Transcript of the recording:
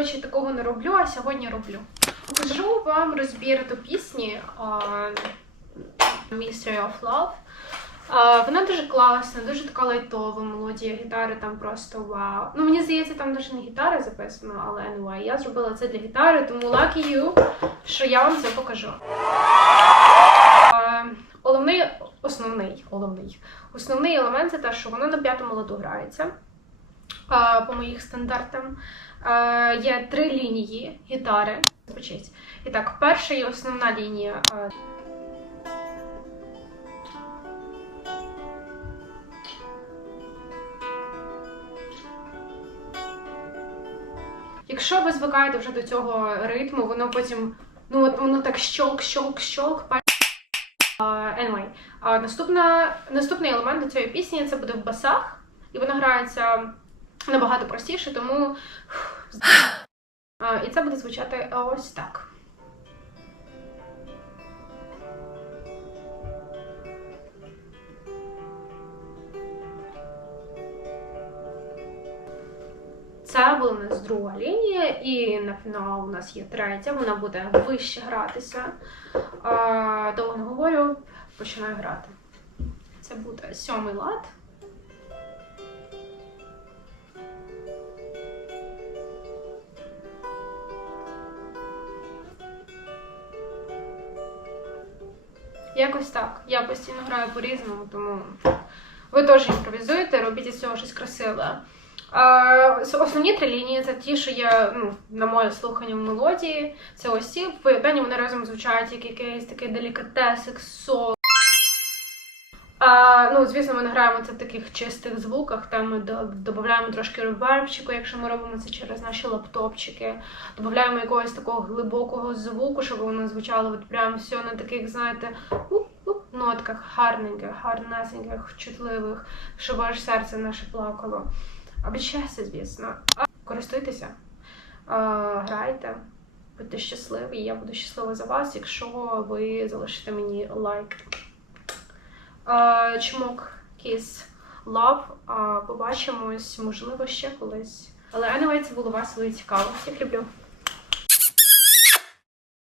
Коротше, такого не роблю, а сьогодні роблю. Покажу вам розбір до пісні Mystery of Love. Вона дуже класна, дуже така лайтова мелодія, гітари там просто вау. Ну мені здається, там навіть не гітара записана, але anyway, Я зробила це для гітари, тому lucky you, що я вам це покажу. Головний основний, головний, основний елемент це те, що вона на п'ятому ладу грається. По моїх стандартам є три лінії гітари. Звучить. І так, перша і основна лінія. Якщо ви звикаєте вже до цього ритму, воно потім, ну от воно так щолк, щолк, щолк. па- Anyway, наступна, наступний елемент до цієї пісні це буде в басах, і вона грається набагато простіше, тому і це буде звучати ось так. Це була у нас друга лінія, і на фінал у нас є третя, вона буде вище гратися. Довго не говорю, починаю грати. Це буде сьомий лад. Якось так. Я постійно граю по-різному, тому ви теж імпровізуєте, робіть із цього щось красиве. А, основні три лінії це ті, що є ну, на моє слухання в мелодії. Це ось ці в поєднанні вони разом звучать як якийсь такий делікатесик, сол. Ну, звісно, ми не граємо це в таких чистих звуках. Там ми додаємо трошки ревербчику, якщо ми робимо це через наші лаптопчики. Додаємо якогось такого глибокого звуку, щоб воно звучало от прям все на таких, знаєте, нотках гарненьких, гарнесеньких, чутливих, щоб аж серце наше плакало. А від щастя, звісно. Користуйтеся, грайте, будьте щасливі. Я буду щаслива за вас, якщо ви залишите мені лайк. А, чмок, кіс, лав. Побачимось, можливо, ще колись. Але anyway, це було весело і цікаво. Всіх люблю.